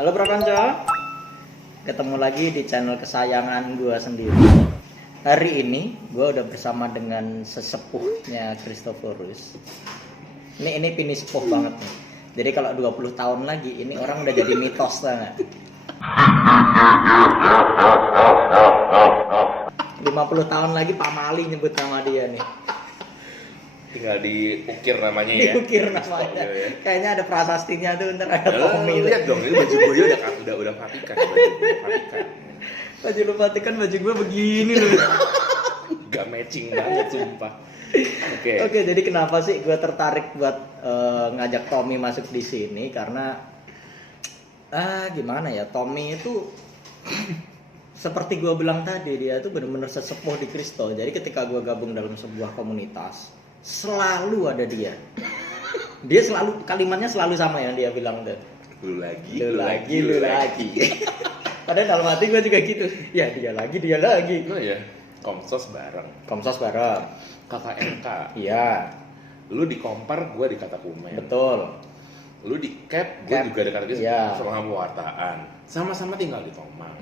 Halo Bro Konco, ketemu lagi di channel kesayangan gue sendiri. Hari ini gue udah bersama dengan sesepuhnya Christophorus. Ini pinispuh banget nih. Jadi kalau 20 tahun lagi ini orang udah jadi mitos lah. 50 tahun lagi Pak Mali nyebut nama dia nih. Tinggal diukir namanya ya. Diukir namanya. Ya. Kayaknya ada prasastinya tuh, ntar ada Tommy. Lihat dong, ini baju gue udah Vatikan, Vatikan. Baju lu Vatikan, baju gue begini loh. Gak matching banget sumpah. Oke, jadi kenapa sih gue tertarik buat ngajak Tommy masuk di sini? Karena gimana ya, Tommy itu seperti gue bilang tadi, dia tuh benar-benar sesepuh di Kristo. Jadi ketika gue gabung dalam sebuah komunitas, selalu ada dia. Dia selalu, kalimatnya selalu sama yang dia bilang tuh. Lu lagi. Padahal dalam hati gue juga gitu. Ya dia lagi. Oh iya, Komsos bareng. KKMK. Iya. Lu di Kompar, gue di Katakumen. Betul. Lu di Cap, gue juga di Katakumen. Iya. Sama pewartaan. Sama-sama tinggal di Tomang.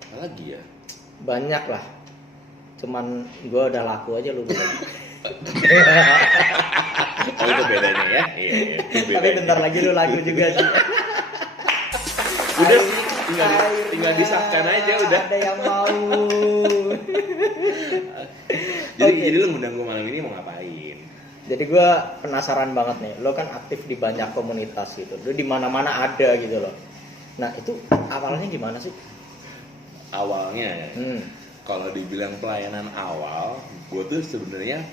Apa lagi ya? Banyak lah. Cuman gue udah laku aja lu belum. Oh itu bedanya ya? Iya. Tapi bentar lagi lu laku juga sih. Udah tinggal disahkan aja udah. Ada yang mau. Jadi lu ngundang gue malam ini mau ngapain? Jadi gue penasaran banget nih. Lo kan aktif di banyak komunitas gitu. Lo di mana-mana ada gitu loh. Nah itu awalnya gimana sih? Awalnya kalau dibilang pelayanan awal, gue tuh sebenarnya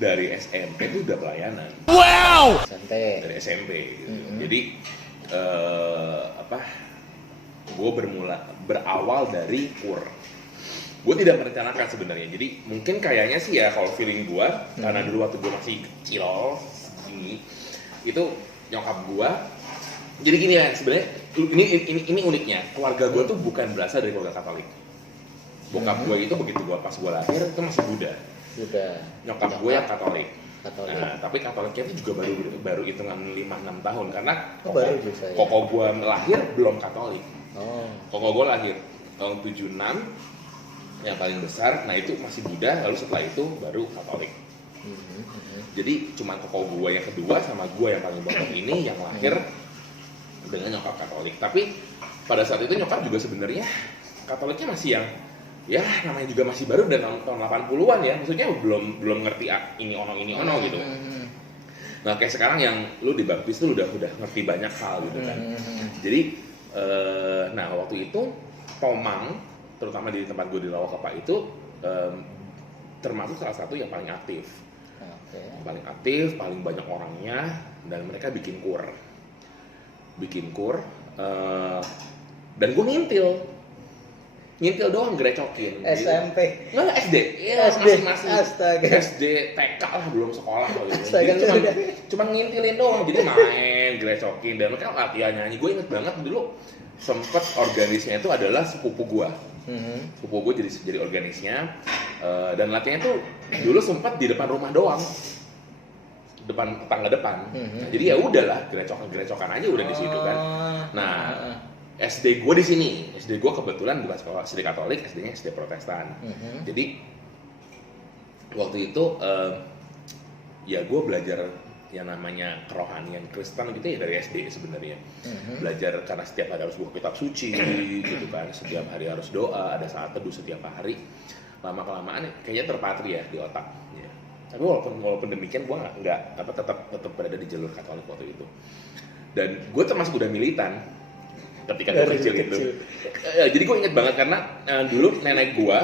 dari SMP tuh udah pelayanan. Wow. Dari SMP. Gitu. Jadi gue berawal dari KUR. Gue tidak merencanakan sebenarnya. Jadi mungkin kayaknya sih ya kalau feeling gue, karena dulu waktu gue masih kecil segini, itu nyokap gue. Jadi gini ya sebenarnya ini uniknya. Keluarga gue tuh bukan berasal dari keluarga Katolik. Bokap gue itu begitu pas gue lahir itu masih Buddha. Nyokap gue yang Katolik. Nah, tapi Katoliknya itu juga baru hitungan 5-6 tahun karena koko gue lahir belum Katolik. Koko gue lahir tahun 76 yang paling besar, nah itu masih Buddha, lalu setelah itu baru Katolik. Jadi cuma koko gue yang kedua sama gue yang paling bawah ini yang lahir dengan nyokap Katolik. Tapi pada saat itu nyokap juga sebenarnya Katoliknya masih yang ya namanya juga masih baru dan tahun 80-an ya, maksudnya belum ngerti ini ono gitu. Nah kayak sekarang yang lu dibaptis tuh udah ngerti banyak hal gitu kan. Jadi nah waktu itu Tomang, terutama di tempat gue di Lawakapa itu termasuk salah satu yang paling aktif. Yang paling aktif, paling banyak orangnya, dan mereka bikin KUR dan gue ngintil doang, gerecokin SMP gitu. Nggak, SD ya, masih astaga. SD TK lah, belum sekolah gitu. Cuma ngintilin doang, jadi main gerecokin dan mereka latihan nyanyi. Gue inget banget dulu sempet organisnya itu adalah sepupu gue. Sepupu gue jadi organisnya, dan latihannya tuh dulu sempat di depan rumah doang, depan tetangga depan. Jadi ya udahlah, gerecokan aja udah di situ kan. Nah SD gue di sini, SD gue kebetulan bukan sekolah SD Katolik, SD-nya SD Protestan. Jadi waktu itu ya gue belajar yang namanya kerohanian Kristen gitu ya dari SD sebenarnya. Belajar karena setiap hari harus buka kitab suci gitu kan, setiap hari harus doa, ada saat teduh setiap hari. Lama kelamaan kayaknya terpatri ya di otak. Ya. Tapi walaupun demikian gue nggak tetap berada di jalur Katolik waktu itu. Dan gue termasuk udah militan ketika gue kecil itu. Jadi gue inget banget karena dulu nenek gue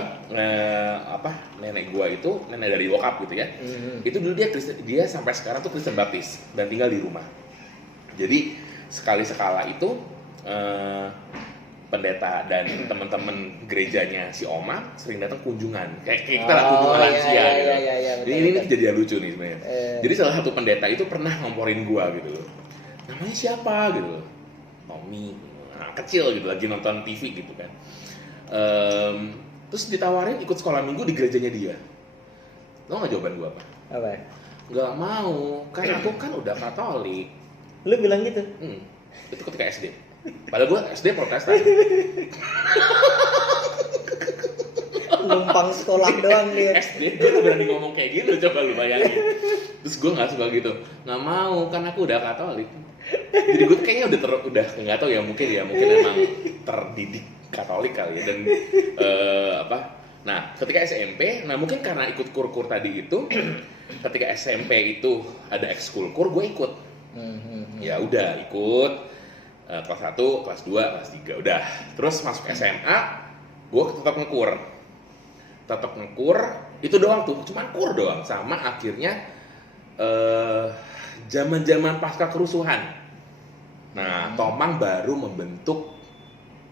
itu nenek dari bokap gitu ya. Itu dulu dia sampai sekarang tuh Kristen Baptis dan tinggal di rumah. Jadi sekala itu pendeta dan teman-teman gerejanya si Oma sering datang kunjungan. Kayak kita lah kunjungan lansia gitu. Ini kejadian lucu nih sebenarnya. Jadi salah satu pendeta itu pernah ngomporin gue gitu loh. Namanya siapa gitu loh. Tommy. Nah, kecil gitu lagi nonton TV gitu kan. Terus ditawarin ikut sekolah minggu di gerejanya dia. Lo nggak jawaban gue apa? Nggak mau, kan aku kan udah Katolik. Lu bilang gitu? Itu ketika SD. Padahal gue SD Protestan. Numpang sekolah doang dia. SD gue udah berani ngomong kayak gitu, coba lu bayangin. Terus gue nggak suka gitu, nggak mau kan aku udah Katolik. Jadi gue kayaknya udah nggak tahu ya, mungkin emang terdidik Katolik kali ya. Dan nah ketika SMP, nah mungkin karena ikut kur-kur tadi itu, ketika SMP itu ada ekskul kur, gue ikut. Ya udah ikut kelas 1, kelas 2, kelas 3 udah. Terus masuk SMA, gue tetap ngekur itu doang tuh, cuman kur doang. Sama akhirnya zaman-zaman pasca kerusuhan. Nah, Tomang baru membentuk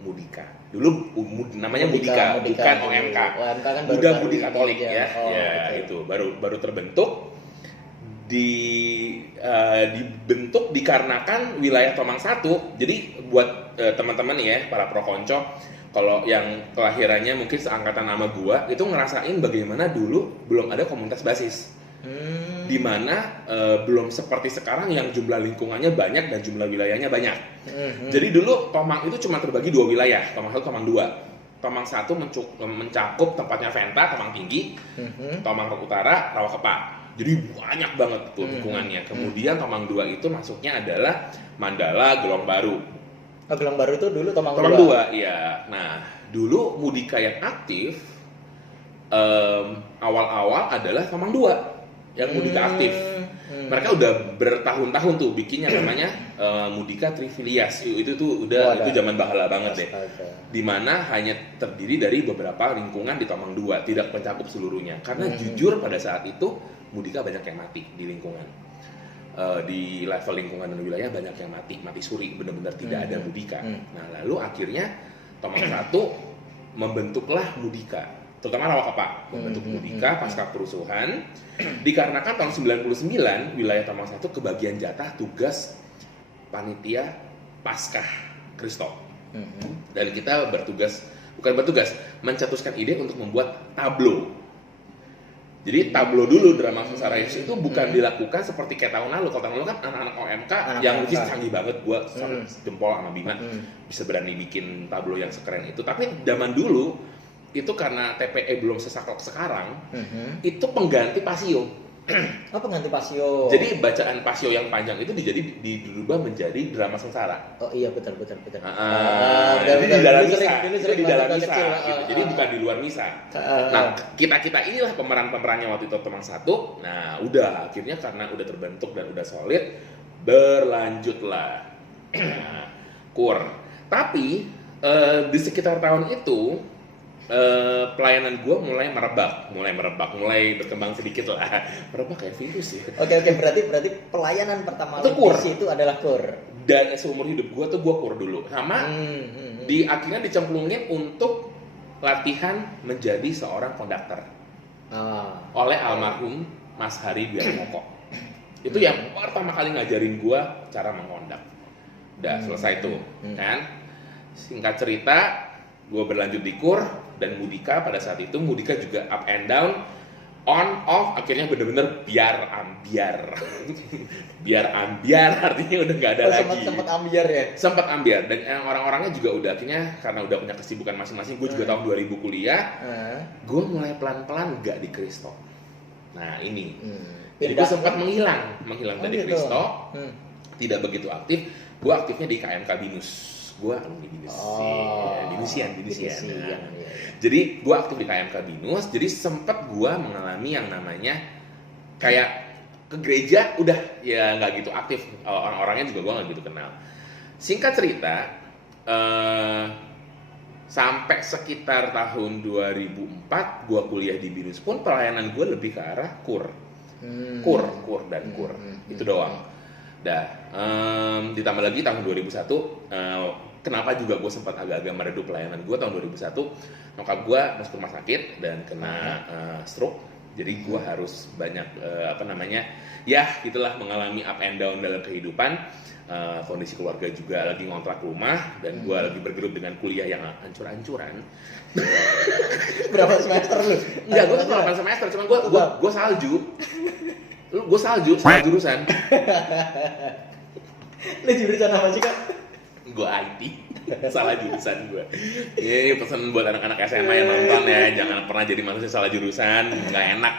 Mudika. Dulu namanya Mudika, bukan OMK. OMK kan baru udah Budi Katolik ya. Okay. Itu baru terbentuk. Dibentuk dikarenakan wilayah Tomang 1. Jadi buat teman-teman ya, para pro konco, kalau yang kelahirannya mungkin seangkatan sama gua, itu ngerasain bagaimana dulu belum ada komunitas basis. Dimana belum seperti sekarang yang jumlah lingkungannya banyak dan jumlah wilayahnya banyak. Jadi dulu Tomang itu cuma terbagi 2 wilayah, Tomang 1, Tomang 2. Tomang 1 mencakup tempatnya Venta, Tomang Tinggi, Tomang Utara, Rawakepa. Jadi banyak banget tuh lingkungannya. Kemudian Tomang 2 itu masuknya adalah Mandala, Gelong Baru. Gelong Baru itu dulu Tomang 2, iya. Nah, dulu Mudika yang aktif awal-awal adalah Tomang 2 yang Mudika aktif. Mereka udah bertahun-tahun tuh bikinnya namanya Mudika Trifilias. Itu udah itu zaman bahala banget deh. Dimana hanya terdiri dari beberapa lingkungan di Tomang 2, tidak mencakup seluruhnya. Karena jujur pada saat itu Mudika banyak yang mati di lingkungan. Di level lingkungan dan wilayah banyak yang mati suri, benar-benar tidak ada Mudika. Nah, lalu akhirnya Tomang 1 membentuklah Mudika. Terutama Rawakepa membentuk Mudika pasca kerusuhan, dikarenakan tahun 99 wilayah Tomang 1 kebagian jatah tugas panitia pasca Kristo. Dan kita mencetuskan ide untuk membuat tablo. Jadi tablo dulu drama Sengsara Yesus itu bukan dilakukan seperti kayak tahun lalu. Kalau tahun lalu kan anak-anak OMK yang mungkin canggih banget, gua jempol sama Bima bisa berani bikin tablo yang sekeren itu. Tapi zaman dulu itu karena TPE belum sesaklek sekarang, itu pengganti pasio. Oh, pengganti pasio. Jadi bacaan pasio yang panjang itu dirubah menjadi drama sengsara. Oh iya, betul. Jadi di dalam misa, itu di dalam misa, gitu. Jadi bukan di luar misa. Nah, kita inilah pemerannya waktu itu Tomang 1. Nah, udah akhirnya karena udah terbentuk dan udah solid, berlanjutlah kur. Tapi di sekitar tahun itu pelayanan gue mulai berkembang sedikit lah. Merebak kayak virus ya. Oke, berarti pelayanan pertama itu kur. Itu adalah kur. Dan seumur hidup gue tuh gue kur dulu. Sama akhirnya dicemplungin untuk latihan menjadi seorang konduktor oleh almarhum Mas Hari Biarmoko. Itu yang pertama kali ngajarin gue cara mengondak. Udah selesai tuh kan. Singkat cerita, gue berlanjut di kur dan Mudika. Pada saat itu Mudika juga up and down, on off, akhirnya bener-bener biar ambiar artinya udah nggak ada lagi. Sempat ambiar ya. Sempat ambiar, dan orang-orangnya juga udah akhirnya karena udah punya kesibukan masing-masing. Gue juga tahun 2000 kuliah, gue mulai pelan-pelan nggak di Kristo. Nah ini, jadi gue sempat menghilang dari Kristo, tidak begitu aktif. Gue aktifnya di KMK Binus. Gue alumni Binus, Binusian. Nah. Jadi gue aktif di KMK Binus. Jadi sempat gue mengalami yang namanya kayak ke gereja udah ya nggak gitu aktif, orang-orangnya juga gue nggak gitu kenal. Singkat cerita, sampai sekitar tahun 2004 gue kuliah di Binus pun pelayanan gue lebih ke arah kur itu doang. Ditambah lagi tahun 2001, kenapa juga gue sempat agak-agak meredup pelayanan gue. Tahun 2001 nyokap gue masuk rumah sakit dan kena stroke. Jadi gue harus banyak ya gitulah, mengalami up and down dalam kehidupan. Kondisi keluarga juga lagi ngontrak rumah, dan gue lagi bergelut dengan kuliah yang hancur-hancuran. Berapa semester lu? Enggak, gue tuh 8 semester, cuman gue salju. Gue salju, salah jurusan. Lu jurusan apa sih, Kak? Gue IT, salah jurusan gue. Ini pesan buat anak-anak SMA yang nonton ya, jangan pernah jadi manusia salah jurusan, nggak enak,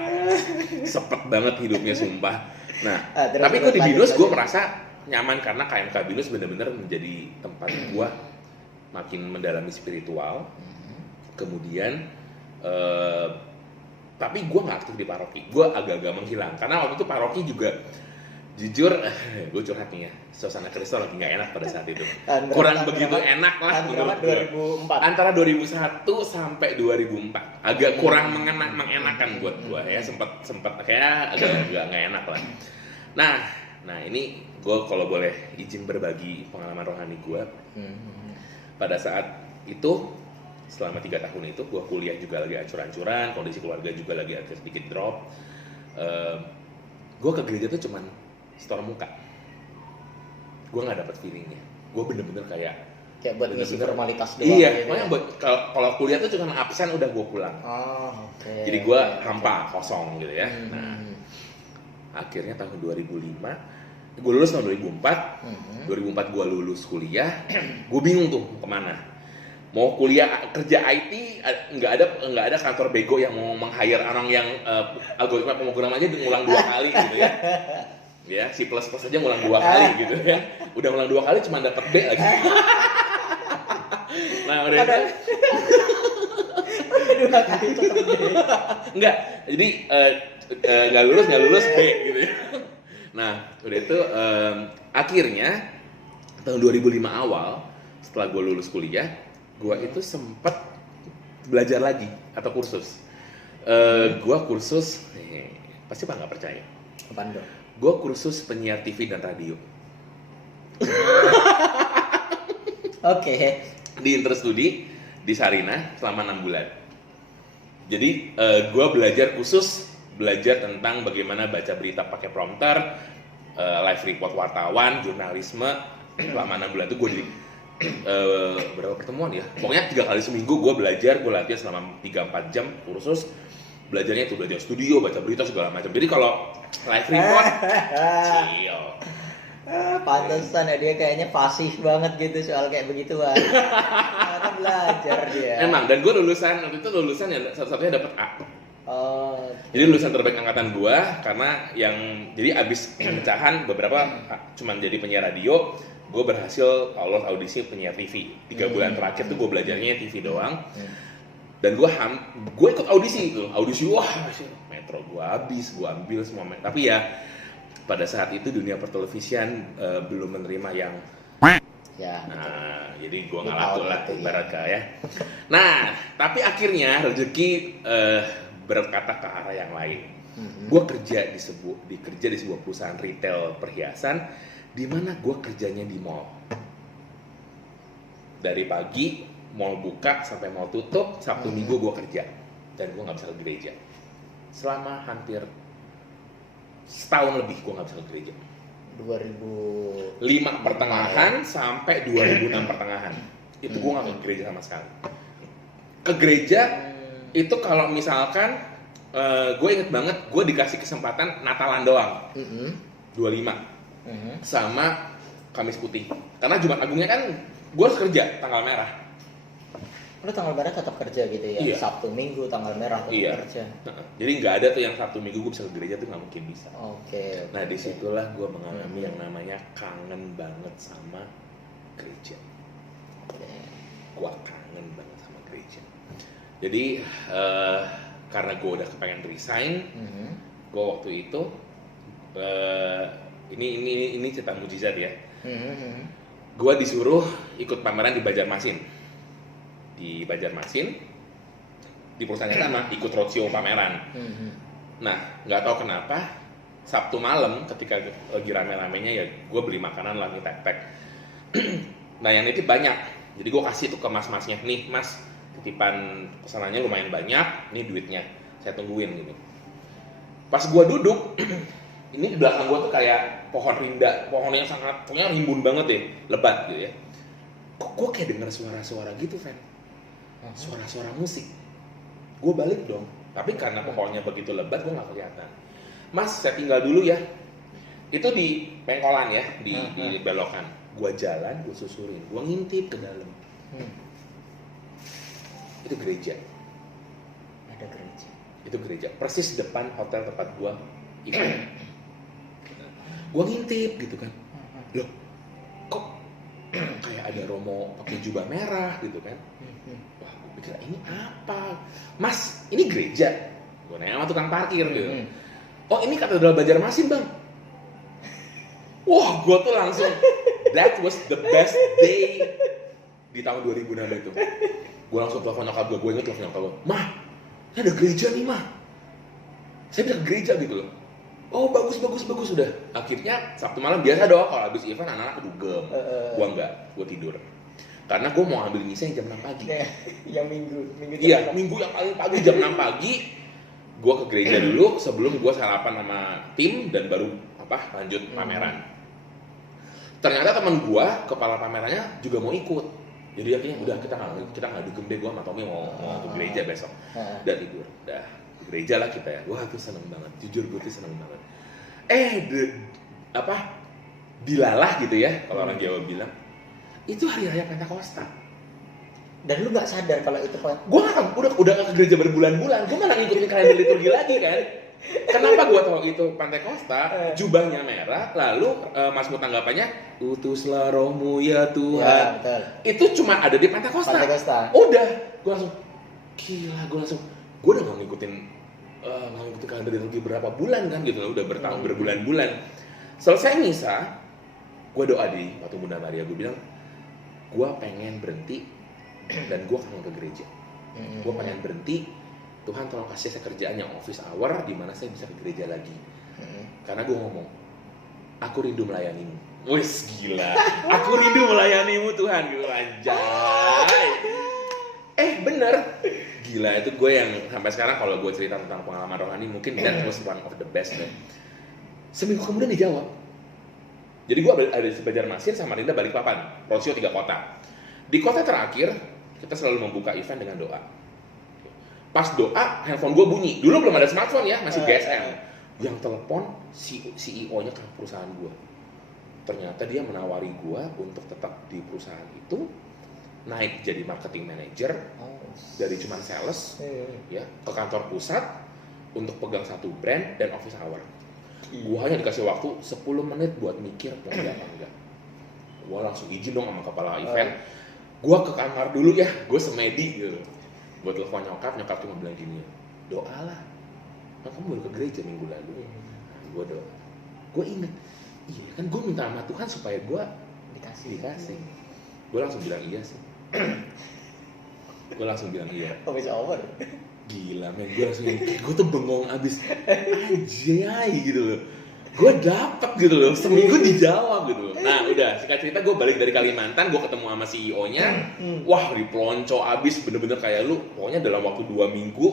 sepet banget hidupnya sumpah. Nah, tapi gue di BINUS gue merasa nyaman karena KMK BINUS bener-bener menjadi tempat gue makin mendalami spiritual. Kemudian, tapi gue nggak aktif di paroki, gue agak-agak menghilang karena waktu itu paroki juga jujur, gue curhat nih ya, suasana Kristus lagi nggak enak pada saat itu. Kurang begitu enak lah menurut gue. 2004. Antara 2001 sampai 2004, agak kurang mengenakan buat gue ya, sempat kayak agak nggak enak lah. Nah ini gue kalau boleh izin berbagi pengalaman rohani gue. Pada saat itu, selama 3 tahun itu, gue kuliah juga lagi ancur-ancuran, kondisi keluarga juga lagi agak sedikit drop. Gue ke gereja tuh cuman setor muka, gue nggak dapet feelingnya. Gue bener-bener kayak buat ngisi formalitas doang. Iya, gitu makanya kalau kuliah tuh cuma absen udah gue pulang. Okay. Jadi gue hampa, kosong gitu ya. Nah, akhirnya tahun 2005, gue lulus tahun 2004. 2004 gue lulus kuliah, gue bingung tuh kemana. Mau kuliah kerja IT, nggak ada kantor bego yang mau meng-hire orang yang algoritma pemrograman aja ngulang 2 kali gitu ya. Ya, C++ aja ngulang 2 kali gitu ya. Udah ngulang 2 kali cuma dapat B lagi. Nah, udah itu. Enggak, jadi nggak lulus B gitu ya. Nah, udah itu akhirnya tahun 2005 awal setelah gue lulus kuliah, gue itu sempet belajar lagi atau kursus. Gue kursus, pasti Pak nggak percaya. Apaan dong? Gue kursus penyiar TV dan radio. Oke. Di Interstudi di Sarinah selama 6 bulan. Jadi gue belajar tentang bagaimana baca berita pakai prompter, live report wartawan, jurnalisme. Selama 6 bulan itu gue di berapa pertemuan ya? Pokoknya 3 kali seminggu gue belajar, gue latihan selama 3-4 jam kursus. Belajarnya itu belajar studio, baca berita segala macam. Jadi kalau live report, chill. Pantesan ya, dia kayaknya pasif banget gitu soal kayak begituan. Ternyata belajar dia. Emang, dan gue waktu itu lulusan yang satu-satunya dapat A. Oh. Jadi lulusan terbaik angkatan gue, karena jadi abis pemecahan beberapa cuman jadi penyiar radio, gue berhasil lolos audisi penyiar TV. 3 bulan terakhir tuh gue belajarnya TV doang. Dan gue ikut audisi itu, wah Metro gue ambil semua. Tapi ya pada saat itu dunia pertelevisian belum menerima yang ya. Nah, jadi gue nggak laku lah ibarat ya. Nah, tapi akhirnya rezeki berkata ke arah yang lain. Gue kerja di sebuah perusahaan retail perhiasan, di mana gue kerjanya di mall. Dari pagi mall buka sampai mall tutup, Sabtu Minggu gue kerja, dan gue nggak bisa ke gereja. Selama hampir setahun lebih gue nggak bisa ke gereja. 2005 pertengahan sampai 2006 pertengahan itu gue nggak ke gereja sama sekali. Ke gereja itu kalau misalkan gue inget banget gue dikasih kesempatan Natalan doang, 25 sama Kamis Putih, karena Jumat Agungnya kan gue harus kerja tanggal merah. Lu tanggal merah tetap kerja gitu ya? Iya. Sabtu Minggu tanggal merah tetap kerja. Jadi nggak ada tuh yang Sabtu Minggu gue bisa ke gereja tuh nggak mungkin bisa. Oke. Nah disitulah gue mengalami yang namanya kangen banget sama gereja. Gue kangen banget sama gereja. Jadi karena gue udah kepengen resign, gue waktu itu ini cerita mujizat ya. Gue disuruh ikut pameran di Banjarmasin. Di Banjarmasin, di perusahaan yang sama, ikut roadshow pameran. Nah, nggak tahu kenapa Sabtu malam ketika lagi rame-ramenya ya gue beli makanan lah, tek-tek. Nah yang nitip banyak, jadi gue kasih tuh ke mas-masnya, nih mas titipan pesanannya lumayan banyak, nih duitnya, saya tungguin gitu. Pas gue duduk, ini di belakang gue tuh kayak pohon rinda, pohon yang sangat, pokoknya rimbun banget deh, lebat gitu ya. Kok gue kayak denger suara-suara gitu, Fen? Suara-suara musik. Gue balik dong, tapi karena pohonnya begitu lebat gue nggak kelihatan. Mas, saya tinggal dulu ya. Itu di Pengkolan ya, di belokan. gue jalan, gue susurin, gue ngintip ke dalam. Itu gereja. Ada gereja. Itu gereja, persis depan hotel tempat gue event. Gue ngintip gitu kan, loh kok kayak ada Romo pakai jubah merah gitu kan. Wah, gue pikir ini apa? Mas, ini gereja? Gue nanya sama tukang parkir gitu. Oh, ini Katedral Banjarmasin, Bang. Wah, gue tuh langsung, that was the best day di tahun 2006 itu. Gue langsung telepon nyokap gue inget telepon nyokap gue, "Mah, ini ada gereja nih, Mah. Saya bisa ke gereja gitu loh." Oh, bagus udah. Akhirnya Sabtu malam biasa doang kalau habis event anak-anak dugem. Gua enggak, gua tidur. Karena gua mau ambil misa jam 6 pagi. Yang minggu Iya, minggu yang paling pagi jam 6 pagi. Gua ke gereja dulu sebelum gua sarapan sama tim dan baru lanjut pameran. Ternyata teman gua, kepala pamerannya juga mau ikut. Jadi akhirnya udah kita nggak dugem deh, gua sama Tommy mau ke gereja besok. Udah tidur, udah gereja lah kita ya. Wah, tuh seneng banget, jujur gue tuh seneng banget. Dilalah gitu ya kalau orang Jawa bilang, itu hari raya Pentakosta. Dan lu nggak sadar kalau itu Gue udah ke gereja berbulan-bulan, gue malah ngikutin kalender liturgi lagi kan. Kenapa gue tahu itu Pentakosta? Jubahnya merah, lalu Mazmur tanggapannya, utuslah rohmu ya Tuhan. Ya, betul. Itu cuma ada di Pentakosta. Udah, gue langsung gue udah nggak ngikutin kalender liturgi berapa bulan kan gitu, udah bertahun berbulan-bulan. Selesai misa, gue doa di Patung Bunda Maria, gue bilang, gue pengen berhenti dan gue kangen ke gereja. Gue pengen berhenti, Tuhan tolong kasih saya kerjaan yang office hour di mana saya bisa ke gereja lagi. Karena gue ngomong, aku rindu melayanimu. Wis gila, aku rindu melayanimu Tuhan, gitu anjay. Bener. Gila, itu gue yang sampai sekarang kalau gue cerita tentang pengalaman rohani, mungkin that was one of the best. Seminggu kemudian dijawab. Jadi gue ada di Banjarmasin, Samarinda, Balikpapan, Rosio 3 kota. Di kota terakhir, kita selalu membuka event dengan doa. Pas doa, handphone gue bunyi. Dulu belum ada smartphone ya, masih GSM. Yang telepon CEO-nya ke perusahaan gue. Ternyata dia menawari gue untuk tetap di perusahaan itu, naik jadi marketing manager, dari cuman sales ya ke kantor pusat untuk pegang satu brand dan office hour. Gua hanya dikasih waktu 10 menit buat mikir mau apa enggak. Gua langsung izin dong sama kepala event. Gua ke kamar dulu ya, gua semedi gitu. Gua telepon nyokap cuma bilang gini, doalah. Kan kamu baru ke gereja minggu lalu. Gua doa. Gua inget, iya kan gua minta sama Tuhan supaya gua dikasih. Gua langsung bilang iya sih. Office hour. Gila men, gue tuh bengong abis anjay gitu loh. Gue dapet gitu loh, seminggu dijawab gitu loh. Nah udah, singkat cerita gue balik dari Kalimantan, gue ketemu sama CEO-nya. Wah, dipelonco abis, bener-bener kayak lu, pokoknya dalam waktu 2 minggu,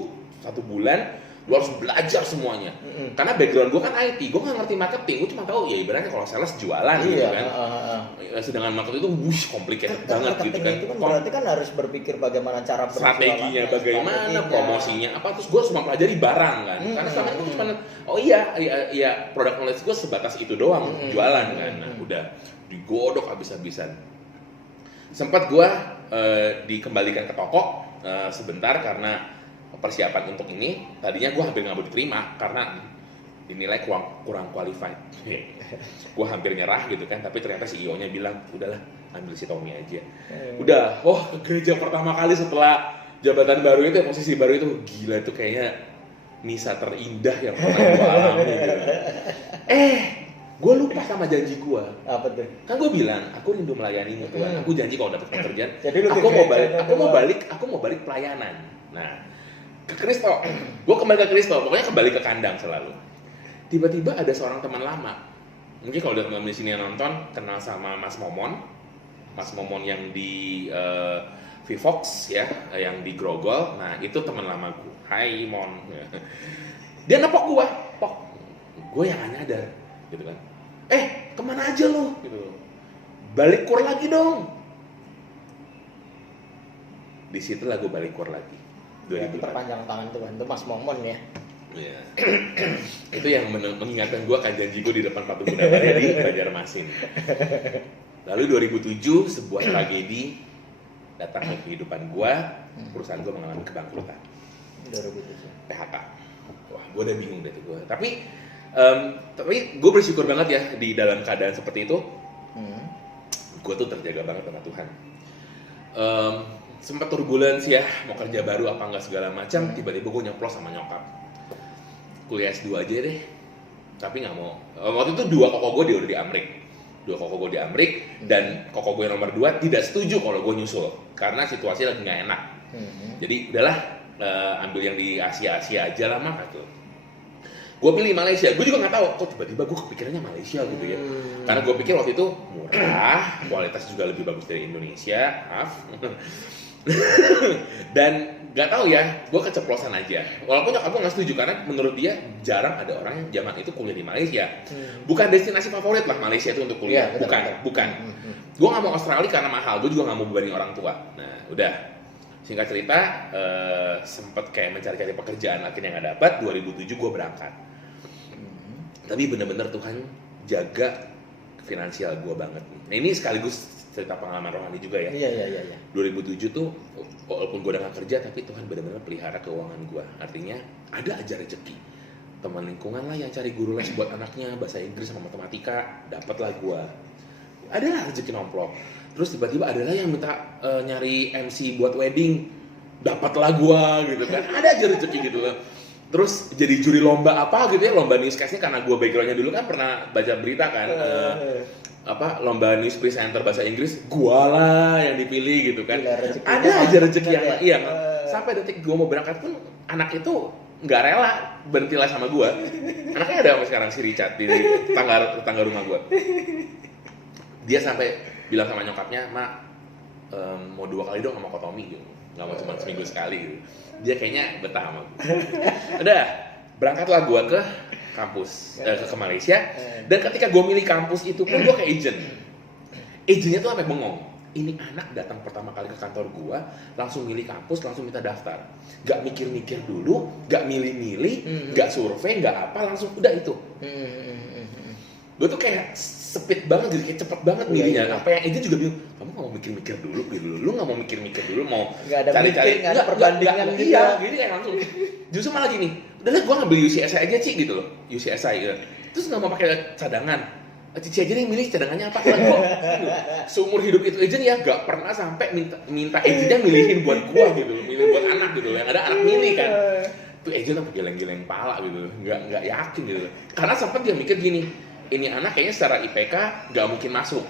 1 bulan, lu harus belajar semuanya. Karena background gue kan IT, gue gak ngerti marketing, gue cuma tahu ya ibaratnya kalau sales jualan gitu kan. Sedangkan marketing itu complicated banget gitu kan. Itu kan berarti kan harus berpikir bagaimana cara strateginya, bagaimana promosinya, apa terus gue cuma pelajari barang kan. Karena selama itu cuma product knowledge gue sebatas itu doang, jualan kan. Nah udah digodok habis-habisan. Sempat gue dikembalikan ke toko sebentar karena persiapan untuk ini. Tadinya gue hampir nggak mau diterima karena dinilai kurang qualified. Gue hampir nyerah gitu kan, tapi ternyata CEO-nya bilang, udahlah ambil si Tommy aja. Udah, ke gereja pertama kali setelah jabatan baru itu, posisi baru itu, gila itu kayaknya misa terindah yang pernah gue alami gitu. Gue lupa sama janji gue. Apa tuh? Kan gue bilang, aku rindu melayanimu Tuhan. Aku janji kalau dapat pekerjaan, jadi aku mau balik pelayanan. Nah, ke Kristo, gue kembali ke Kristo, pokoknya kembali ke kandang selalu. Tiba-tiba ada seorang teman lama, mungkin kalau udah teman-teman di sini yang nonton, kenal sama Mas Momon yang di Vivox ya, yang di Grogol. Nah itu teman lama gue. Hai Mon. Dia nepok gue, gue yang gak nyadar, gitu kan. Kemana aja lo? Gitu. Balik kur lagi dong. Di situlah gue balik kur lagi. Ya, perpanjang tangan Tuhan itu Mas Momon ya. Iya. Itu yang mengingatkan gue kan janji gue di depan Patung Bunda Maria di Banjarmasin. Lalu 2007 sebuah tragedi datang ke kehidupan gue, perusahaan gue mengalami kebangkrutan. 2007. PHK. Wah, gue udah bingung deh tuh gue. Tapi gue bersyukur banget ya di dalam keadaan seperti itu. Gue tuh terjaga banget sama Tuhan. Sempat turbulence ya, mau kerja baru apa enggak segala macam. Tiba-tiba gue nyeplos sama nyokap. Kuliah S2 aja deh. Tapi nggak mau. Waktu itu dua koko gue udah di Amrik. Dan koko gue yang nomor 2 tidak setuju kalau gue nyusul karena situasi lagi nggak enak. Jadi udahlah, ambil yang di Asia aja lah mah gitu. Gue pilih Malaysia. Gue juga nggak tahu kok tiba-tiba gue kepikirannya Malaysia gitu ya. Karena gue pikir waktu itu murah, kualitas juga lebih bagus dari Indonesia. Maaf. Dan nggak tahu ya, gue keceplosan aja. Walaupun nyokap gue nggak setuju karena menurut dia jarang ada orang yang zaman itu kuliah di Malaysia. Bukan destinasi favorit lah Malaysia itu untuk kuliah. Ya, Bukan. Gue nggak mau Australia karena mahal. Gue juga nggak mau bebanin orang tua. Nah, udah. Singkat cerita, sempet kayak mencari-cari pekerjaan, akhirnya nggak dapat. 2007 gue berangkat. Tapi bener-bener Tuhan jaga finansial gue banget. Nah, ini sekaligus cerita pengalaman rohani juga ya. Iya. 2007 tuh walaupun gue udah gak kerja tapi Tuhan benar-benar pelihara keuangan gue. Artinya ada aja rezeki. Teman lingkungan lah yang cari guru les buat anaknya bahasa Inggris sama matematika, dapatlah gue. Adalah rezeki nomplok. Terus tiba-tiba adalah yang minta nyari MC buat wedding, dapatlah gue gitu kan. Ada aja rezeki gitu loh. Terus jadi juri lomba apa gitu ya, lomba newscast-nya karena gue background-nya dulu kan pernah baca berita kan. Lomba news presenter bahasa Inggris, gua lah yang dipilih gitu kan. Ada aja rezeki yang iya. Sampai detik gua mau berangkat pun anak itu nggak rela berhenti les sama gua. Anaknya ada sampai sekarang si Richard di tetangga rumah gua. Dia sampai bilang sama nyokapnya, "Mak, mau 2 kali dong sama Kotomi gitu. Nggak mau cuma seminggu sekali gitu." Dia kayaknya betah sama gua. Udah, berangkatlah gua ke kampus ke Malaysia, dan ketika gue milih kampus itu pun gue ke agentnya tuh sampai bengong. Ini anak datang pertama kali ke kantor gue langsung milih kampus, langsung minta daftar, gak mikir-mikir dulu, gak milih-milih, gak survei, gak apa, langsung udah itu. Gue tuh kayak speed banget, jadi kayak cepet banget milihnya. Apa yang agent juga bilang, kamu gak mau mikir-mikir dulu, lu gak mau mikir-mikir dulu, mau cari-cari, gak ada perbandingan gitu. Iya, gini kayak langsung. Justru malah gini, udahlah gue ngambil UCSI aja Ci gitu loh, UCSI gitu. Terus gak mau pakai cadangan, Cici aja nih milih cadangannya apa. Gue seumur hidup itu agent ya gak pernah sampai minta agentnya milihin buat gue gitu loh, milih buat anak gitu loh, yang ada anak milih kan. Tuh agent sampai geleng-geleng pala gitu loh, gak yakin gitu loh. Karena sempat dia mikir gini, ini anak kayaknya secara IPK gak mungkin masuk.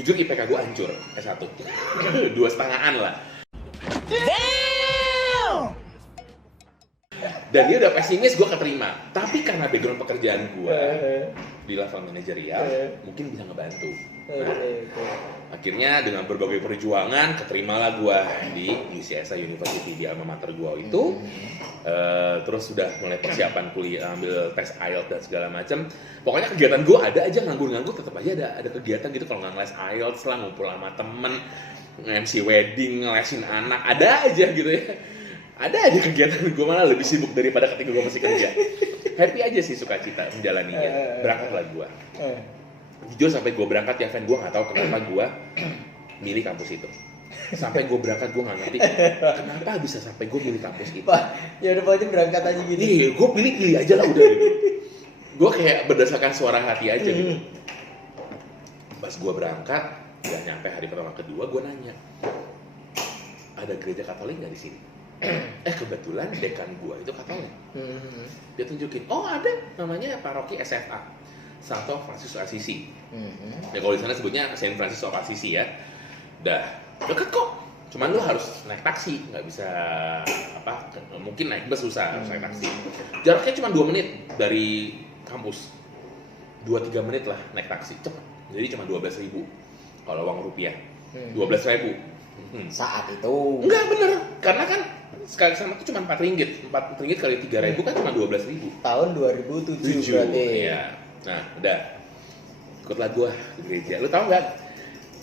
Jujur IPK gue hancur, S1 2,5-an lah. Dan dia udah pesimis, gue keterima. Tapi karena background pekerjaan gue di level manajerial, mungkin bisa ngebantu. Akhirnya dengan berbagai perjuangan, keterimalah gue di UCSI University, di alma mater gue itu. Terus sudah mulai persiapan kuliah, ambil tes IELTS dan segala macam. Pokoknya kegiatan gue ada aja, nganggur-nganggur tetap aja ada kegiatan gitu. Kalau nggak ngeles IELTS lah, ngumpul sama temen, MC wedding, ngelesin anak, ada aja gitu ya. Ada aja kegiatan gue, malah lebih sibuk daripada ketika gue masih kerja. Happy aja sih, sukacita menjalaninya. Berangkatlah gue. Jujur sampai gue berangkat ya, Fen, gue nggak tahu kenapa gue milih kampus itu. Sampai gue berangkat gue nggak ngerti kenapa bisa sampai gue milih kampus itu. Pak, ya udah pokoknya berangkat aja gini. Nih, gue pilih aja lah udah gitu. Gue kayak berdasarkan suara hati aja gitu. Pas gue berangkat, udah nyampe hari pertama kedua, gue nanya, ada gereja Katolik nggak di sini? Kebetulan dekan gua itu Katolik. Dia tunjukin, oh ada, namanya paroki SFA, Santo Francis of Assisi. Ya kalau di sana sebutnya Saint Francis of Assisi ya. Dah deket kok, cuman lu harus naik taksi, nggak bisa mungkin naik bus susah, harus naik taksi. Jaraknya cuma 2 menit dari kampus, 2-3 menit lah naik taksi, cepet. Jadi cuma 12.000 kalau uang rupiah, 12.000 saat itu. Enggak bener, karena kan sekali sama itu cuma 4 ringgit kali 3.000 kan cuma 12.000. Tahun 2007 berarti. Iya. Nah, udah. Ikutlah gua ke gereja. Lu tahu nggak?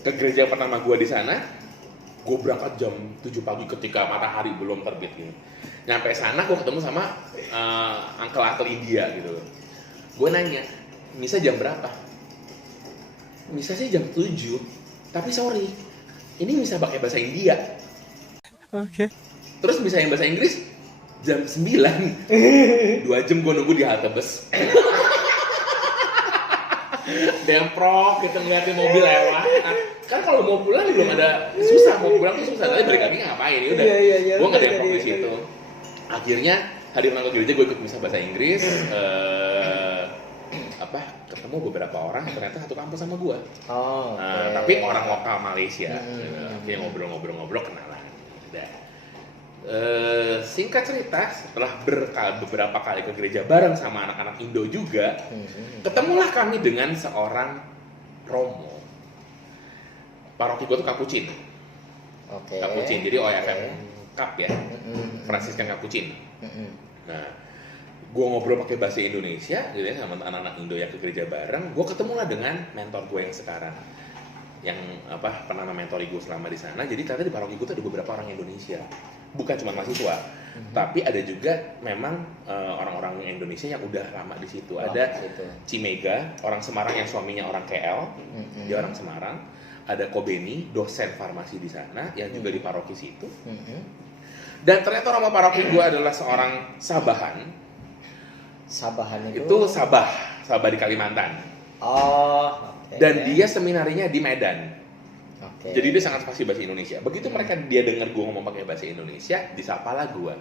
Ke gereja pertama gua di sana, gua berangkat jam 7 pagi ketika matahari belum terbit gitu. Nyampe sana gua ketemu sama uncle India gitu. Gua nanya, "Misa jam berapa?" Misa sih jam 7, tapi sorry, ini misa pakai bahasa India. Oke. Terus misa yang bahasa Inggris jam 9. 2 jam gue nunggu di halte bus. Demprok gitu ngeliatin mobil lewat. Nah, kan kalau mau pulang belum ada, susah, mau pulang tuh susah, tapi balik lagi ngapain, ya udah. Iya, Gue nggak bener, demprok di iya, situ. iya. Akhirnya hari ulang ke gereja gue ikut misa bahasa Inggris. Ketemu beberapa orang yang ternyata satu kampus sama gue. Oh, Nah, oke. tapi orang lokal Malaysia. Hmm. Akhirnya ngobrol-ngobrol kenalan. Udah. Singkat cerita, setelah beberapa kali ke gereja bareng sama anak-anak Indo juga, ketemulah kami dengan seorang Romo. Paroki gue tuh Kapucin. Oke. Kapucin, jadi OFM Oke. Kap ya, Fransiskan Kapucin. Mm-mm. Nah, gue ngobrol pakai bahasa Indonesia, gitu ya, sama anak-anak Indo yang ke gereja bareng. Gue ketemulah dengan mentor gue yang sekarang, yang pernah mentori gue selama di sana. Jadi ternyata di paroki gue tuh ada beberapa orang Indonesia, bukan cuma mahasiswa, tapi ada juga memang orang-orang Indonesia yang udah lama di situ. Ada Gitu. Cimega, orang Semarang yang suaminya orang KL, dia orang Semarang. Ada Kobeni, dosen farmasi di sana, yang juga di paroki situ. Dan ternyata nama paroki gue adalah seorang Sabahan. Sabahan itu. Itu Sabah di Kalimantan. Oh, oke. Dan dia seminarinya di Medan. Oke. Jadi dia sangat fasih bahasa Indonesia. Begitu dia dengar gue ngomong pakai bahasa Indonesia, disapalah gue.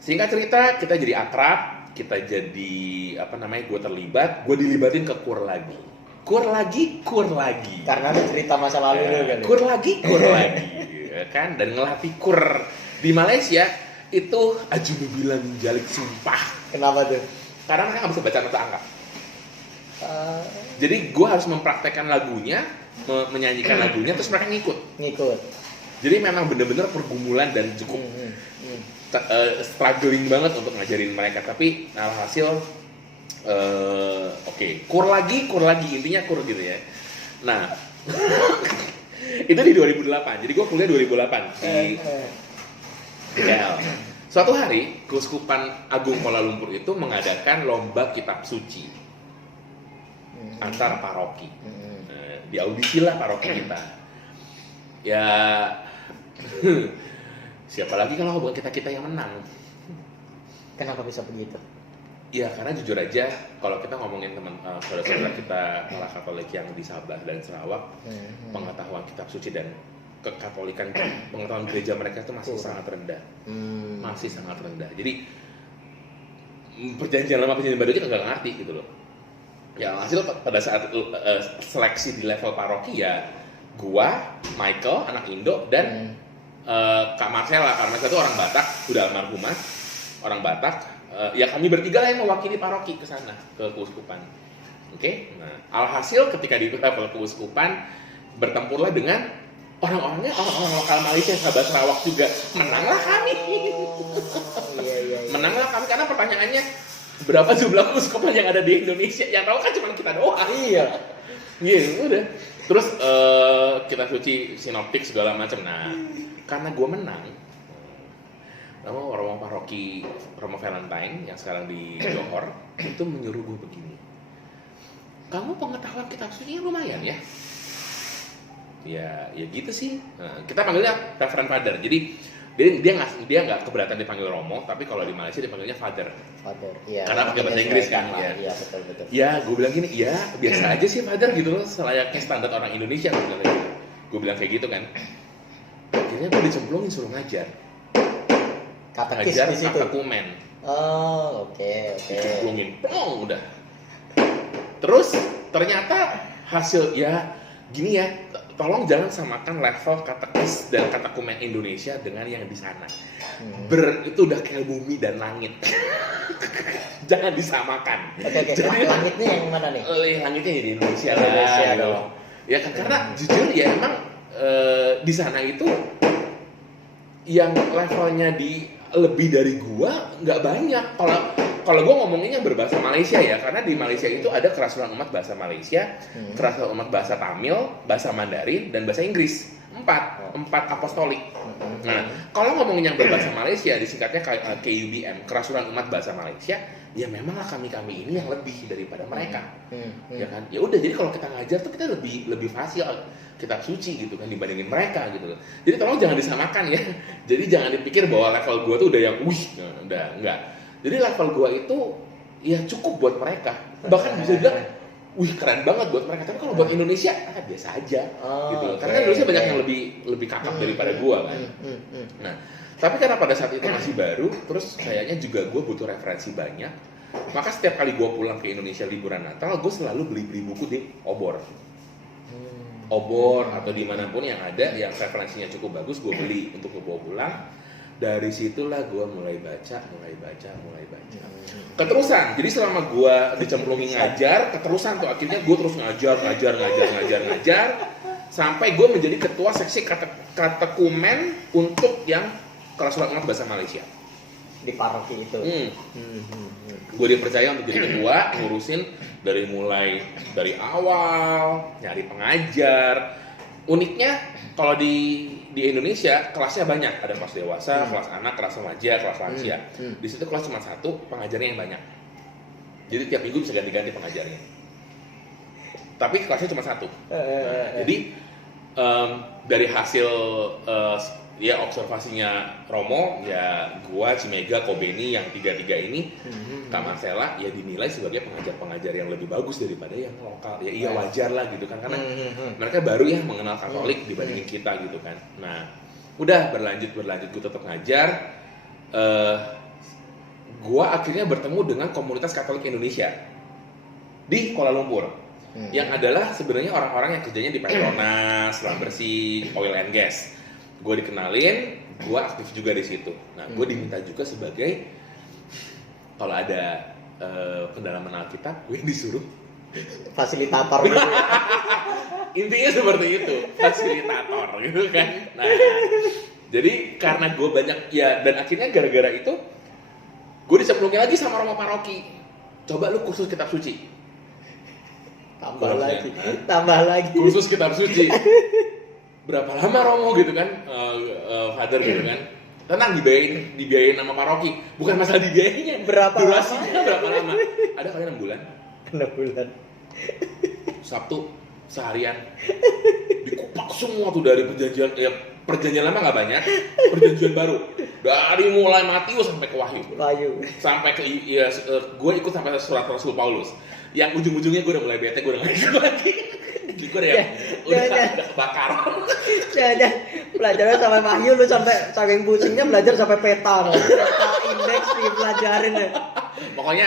Singkat cerita, kita jadi akrab, kita jadi gue terlibat, gue dilibatin ke kur lagi. Kur lagi. Karena ada cerita masa lalu dulu kan. Kur lagi, ya kan? Dan ngelatih kur di Malaysia itu ajunubilan jalik sumpah. Kenapa tuh? Karena mereka nggak bisa baca nota angka. Jadi gue harus mempraktekkan lagunya, menyanyikan lagunya, terus mereka ngikut. Jadi memang bener-bener pergumulan dan cukup struggling banget untuk ngajarin mereka. Tapi alhasil oke. Kur lagi, intinya kur gitu ya. Nah, itu di 2008. Jadi gue kuliah 2008 di DL. Suatu hari, Keuskupan Agung Kuala Lumpur itu mengadakan lomba kitab suci antar paroki. Diaudisilah paroki kita. Ya, siapa lagi kalau bukan kita yang menang? Kenapa bisa begitu? Ya karena jujur aja, kalau kita ngomongin saudara-saudara kita malah Katolik yang di Sabah dan Sarawak, pengetahuan kitab suci dan kekatolikan, pengetahuan gereja mereka itu masih sangat rendah. Masih sangat rendah. Jadi perjanjian lama perjanjian baru kita nggak ngerti gitu loh. Ya hasil pada saat seleksi di level paroki ya gua, Michael, anak Indo, dan Kak Marcella. Karena itu orang Batak, udah almarhumah, orang Batak. Ya kami bertiga lah yang mewakili paroki ke sana, ke keuskupan. Oke? Nah, alhasil ketika di level keuskupan bertempurlah dengan orang-orangnya orang-orang lokal Malaysia, sahabat Sarawak juga. Menanglah kami. Iya. Menanglah kami karena pertanyaannya berapa jumlah keuskupan yang ada di Indonesia? Yang tahu kan cuma kita doang. Iya. Iya, udah. Terus kita suci sinoptik segala macam. Nah, karena gue menang, Romo Paroki Romo Valentine yang sekarang di Johor itu menyuruh gue begini. Kamu pengetahuan kitab suci lumayan ya? Ya gitu sih. Nah, kita panggilnya Reverend Father. Jadi dia nggak keberatan dipanggil Romo, tapi kalau di Malaysia dipanggilnya Father. Iya. Karena pakai bahasa Inggris kan. Ya. Ya. Iya, betul. Ya, gue bilang gini, ya biasa aja sih Father gitu loh, selayaknya standar orang Indonesia. Gue bilang kayak gitu kan. Akhirnya gue dicemplungin suruh ngajar. Katekis Ngajar di situ. katekumen. Oh, oke. Dicemplungin, plong, udah. Terus ternyata hasil ya gini ya, tolong jangan samakan level katekis dan katekumen Indonesia dengan yang di sana. Itu udah kayak bumi dan langit. Jangan disamakan. Oke. Jadi Langitnya yang mana nih? Langitnya di Indonesia Indonesia lah, gitu. dong. Ya kan karena jujur ya emang di sana itu yang levelnya lebih dari gua nggak banyak. Kalau gue ngomonginnya berbahasa Malaysia ya, karena di Malaysia itu ada kerasulan umat bahasa Malaysia, kerasulan umat bahasa Tamil, bahasa Mandarin, dan bahasa Inggris. empat apostolik. Nah, kalau ngomongin yang berbahasa Malaysia, disingkatnya KUBM, Kerasulan Umat Bahasa Malaysia, ya memanglah kami ini yang lebih daripada mereka, ya kan? Ya udah, jadi kalau kita ngajar tuh kita lebih fasil kitab suci gitu kan dibandingin mereka gitu. Jadi tolong jangan disamakan ya. Jadi jangan dipikir bahwa level gua tuh udah yang udah enggak. Jadi level gua itu ya cukup buat mereka. Bahkan bisa bilang keren banget buat mereka. Tapi kalau buat Indonesia biasa aja gitu. Karena kan Indonesia banyak yang lebih kakap daripada gua kan. Nah, tapi karena pada saat itu masih baru, terus kayaknya juga gua butuh referensi banyak. Maka setiap kali gua pulang ke Indonesia liburan Natal, gua selalu beli buku di Obor atau dimanapun yang ada yang referensinya cukup bagus, gue beli untuk gue bawa pulang. Dari situlah gue mulai baca. Keterusan, jadi selama gue dicemplungin ngajar, keterusan tuh akhirnya gue terus ngajar, sampai gue menjadi ketua seksi katekumen untuk yang Kerasulan Umat Bahasa Malaysia di paroki itu. Gue dipercaya untuk jadi ketua, ngurusin dari awal, nyari pengajar. Uniknya kalau di Indonesia kelasnya banyak, ada kelas dewasa, kelas anak, kelas remaja, kelas lansia. Di situ kelas cuma satu, pengajarnya yang banyak. Jadi tiap minggu bisa ganti-ganti pengajarnya. Tapi kelasnya cuma satu. Jadi dari hasil ya observasinya Romo, ya gua, Cimega, Kobeni yang tiga ini, Kak Marcella ya dinilai sebagai pengajar-pengajar yang lebih bagus daripada yang lokal. Ya iya wajar lah gitu kan, karena mereka baru ya mengenal Katolik dibandingin kita gitu kan. Nah, udah berlanjut gua tetap ngajar. Gua akhirnya bertemu dengan komunitas Katolik Indonesia di Kuala Lumpur. Yang adalah sebenarnya orang-orang yang kerjanya di Petronas, Selang Bersih, Oil and Gas. Gue dikenalin, gue aktif juga di situ. Nah, gue diminta juga sebagai kalau ada pendalaman Alkitab, gue disuruh fasilitator gitu. Intinya seperti itu, fasilitator gitu kan. Nah, jadi karena gue banyak ya, dan akhirnya gara-gara itu gue dicemplungin lagi sama Romo Paroki. Coba lu kursus kitab suci. Tambah lagi kursus kitab suci. Berapa lama Romo gitu kan, Father gitu kan. Tenang, dibiayain sama paroki. Bukan masalah dibiayainya, durasinya berapa lama. Ada kali 6 bulan. 6 bulan. Sabtu seharian dikupak semua tuh dari perjanjian lama nggak banyak, perjanjian baru dari mulai Matius sampai ke Wahyu, sampai ke gue ikut sampai surat Rasul Paulus. Yang ujung-ujungnya gue udah mulai bete, gue udah nggak ikut lagi. Gue udah kebakar. Jangan belajarnya sampai Wahyu, lu sampai saking pusingnya belajar sampai peta indeks dipelajarin ya. Pokoknya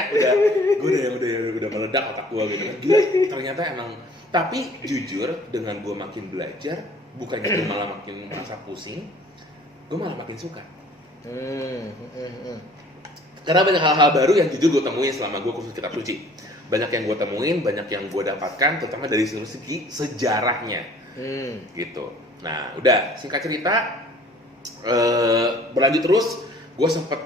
udah meledak otak gue gitu. Gila, ternyata emang. Tapi jujur dengan gue makin belajar, bukannya gue malah makin merasa pusing, gue malah makin suka. Karena banyak hal-hal baru yang jujur gue temuin selama gue kursus kitab suci. Banyak yang gue temuin, banyak yang gue dapatkan, terutama dari segi sejarahnya, gitu. Nah, udah singkat cerita, berlanjut terus, gue sempet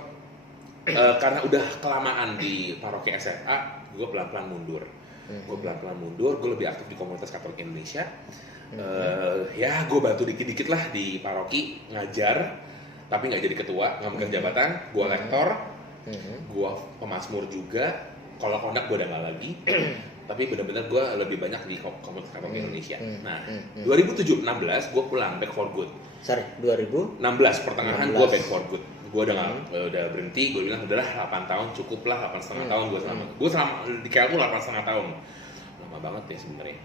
karena udah kelamaan di paroki SMA, gue pelan-pelan mundur. Gue lebih aktif di komunitas Katolik Indonesia. Ya, gue bantu dikit-dikit lah di paroki ngajar, tapi nggak jadi ketua, nggak megang jabatan. Gue lektor, gue pemazmur juga. Kalau kondak gue udah nggak lagi, tapi benar-benar gue lebih banyak di komunitas Katolik Indonesia. Nah, 2016 gue pulang back for good. Sorry, 2016 pertengahan gue back for good. Gue udah berhenti. Gue bilang udahlah 8 tahun cukup lah, 8,5 tahun gue selama di KLU 8,5 tahun. Lama banget ya sebenarnya.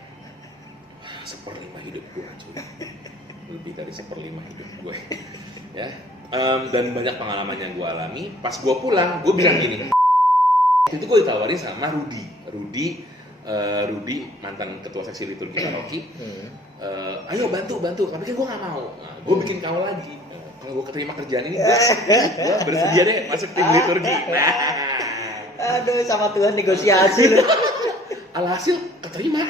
1/5 hidup gue cuy. Lebih dari 1/5 hidup gue. Ya. Dan banyak pengalaman yang gue alami. Pas gue pulang, gue bilang gini. Itu gue ditawarin sama Rudi mantan ketua seksi liturgi paroki. Ayo bantu, tapi kan gue nggak mau. Nah, gue bikin kau lagi. Kalau gue keterima kerjaan ini, gue bersedia deh masuk tim liturgi. Nah, aduh, sama Tuhan negosiasi loh. Alhasil keterima.